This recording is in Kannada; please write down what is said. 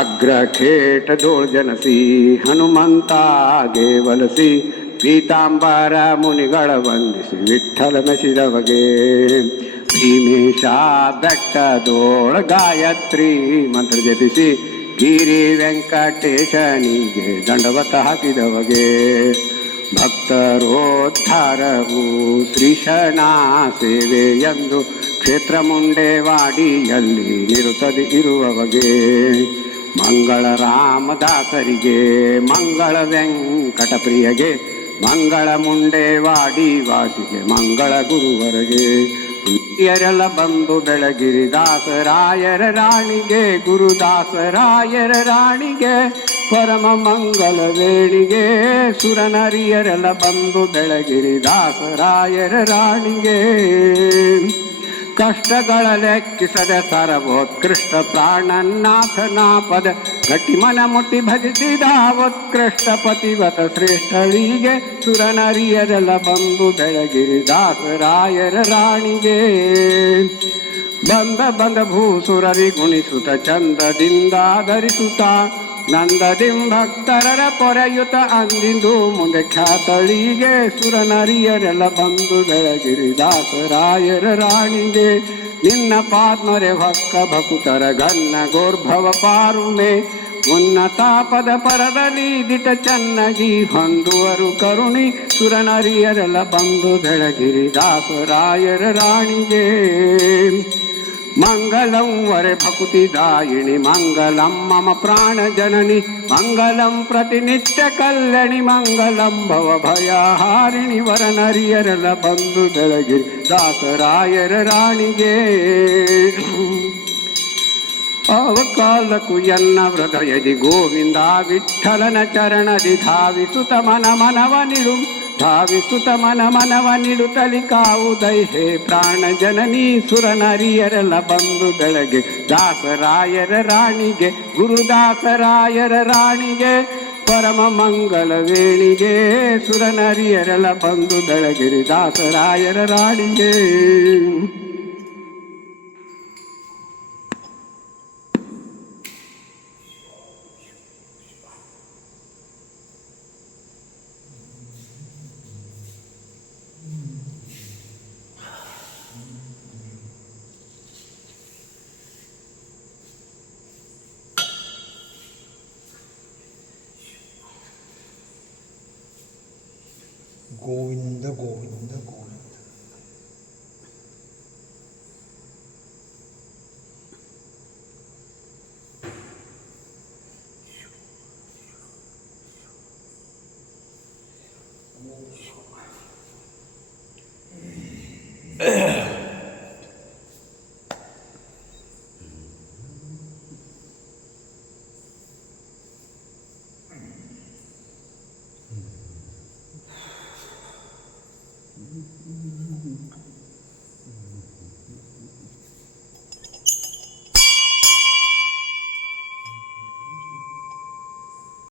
अग्रखेट डोळ जनसी हनुमंता गेवलसी पीतांबर मुनिಗಳ ವಂದಿಸಿ ವಿಠ್ಠಲ ಮೆಸಿದವಗೆ ಭೀಮೇಶ ಬೆಟ್ಟದೋಳ ಗಾಯತ್ರಿ ಮಂತ್ರ ಜಪಿಸಿ ಗಿರಿ ವೆಂಕಟೇಶನಿಗೆ ದಂಡವತ ಹಾಕಿದವಗೆ ಭಕ್ತರೋದ್ಧಾರವು ಶ್ರೀಶನ ಸೇವೆಯೆಂದು ಕ್ಷೇತ್ರ ಮುಂಡೆವಾಡಿಯಲ್ಲಿ ನಿರುತ್ತದೆ ಇರುವವಗೆ ಮಂಗಳ ರಾಮದಾಸರಿಗೆ ಮಂಗಳ ವೆಂಕಟಪ್ರಿಯಗೆ ಮಂಗಳ ಮುಂಡೆವಾಡಿ ವಾಸಿಗೆ ಮಂಗಳ ಗುರುವರಗೆ ಹಿರಿಯರೆಲ್ಲ ಬಂದು ಬೆಳಗಿರಿ ದಾಸರಾಯರ ರಾಣಿಗೆ ಗುರುದಾಸರಾಯರ ರಾಣಿಗೆ ಪರಮ ಮಂಗಲ ವೇಣಿಗೆ ಸುರನರಿಯರೆಲ್ಲ ಬಂದು ಬೆಳಗಿರಿ ದಾಸರಾಯರ ರಾಣಿಗೆ ಕಷ್ಟಗಳ ಲೆಕ್ಕಿಸದೆ ಸರ್ವೋತ್ಕೃಷ್ಟ ಪ್ರಾಣನಾಥನ ಪದ ಗಟ್ಟಿ ಮನ ಮುಟ್ಟಿ ಭಜಿಸಿದ ಉತ್ಕೃಷ್ಟ ಪತಿವತ ಶ್ರೇಷ್ಠಳಿಗೆ ಸುರನರಿಯರೆಲ್ಲ ಬಂದು ಬೆಳಗಿರಿ ದಾಸರಾಯರ ರಾಣಿಗೆ ಬಂದ ಭೂಸುರರಿ ಗುಣಿಸುತ್ತ ಚಂದದಿಂದ ಧರಿಸುತ್ತ ನಂದದಿಂ ಭಕ್ತರರ ಪೊರೆಯುತ ಅಂದಿಂದು ಮುಂದೆ ಖ್ಯಾತಳಿಗೆ ಸುರನರಿಯರೆಲ್ಲ ಬಂದು ಬೆಳಗಿರಿ ದಾಸರಾಯರ ರಾಣಿಗೆ ನಿನ್ನ ಪಾತ್ಮರೆ ಭಕ್ಕ ಭಕುತರ ಗನ್ನ ಗೋರ್ಭವ ಪಾರುಮೆ ಉನ್ನತ ಪದ ಪರದಲ್ಲಿ ದಿಟ ಚೆನ್ನಾಗಿ ಹೊಂದುವರು ಕರುಣಿ ಸುರನರಿಯರೆಲ್ಲ ಬಂದು ಬೆಳಗಿರಿ ದಾಸರಾಯರ ರಾಣಿಗೆ ಮಂಗಲಂ ವರೆ ಭಕುತಿದಾಯಿಣಿ ಮಂಗಲಂ ಮಮ ಪ್ರಾಣ ಜನನಿ ಮಂಗಲಂ ಪ್ರತಿನಿತ್ಯ ಕಲ್ಯಾಣಿ ಮಂಗಲಂ ಭವ ಭಯಹಾರಿಣಿ ವರನರಿಯರೆಲ್ಲ ಬಂದು ಬೆಳಗಿರಿ ದಾಸರಾಯರ ರಾಣಿಗೆ ಅವಕಾಲಕ್ಕೂ ಎನ್ನ ಹೃದಯದಿ ಗೋವಿಂದ ವಿಠ್ಠಲನ ಚರಣದಿ ಧಾವಿಸುತ ಮನವ ನಿಡು ಧಾವಿಸುತ ಮನವ ನಿಡುತ್ತಲಿ ಕಾವುದೈ ಹೇ ಪ್ರಾಣ ಜನನಿ ಸುರನರಿಯರೆಲ್ಲ ಬಂದು ಬೆಳಗ್ಗೆ ದಾಸರಾಯರ ರಾಣಿಗೆ ಗುರುದಾಸರಾಯರ ರಾಣಿಗೆ ಪರಮ ಮಂಗಲ ವೇಣಿಗೆ ಸುರನರಿಯರೆಲ್ಲ ಬಂದು ಬೆಳಗಿರಿ ದಾಸರಾಯರ ರಾಣಿಗೆ ಗೋವಿಂದ ಗೋವಿಂದ ಗೋವಿಂದ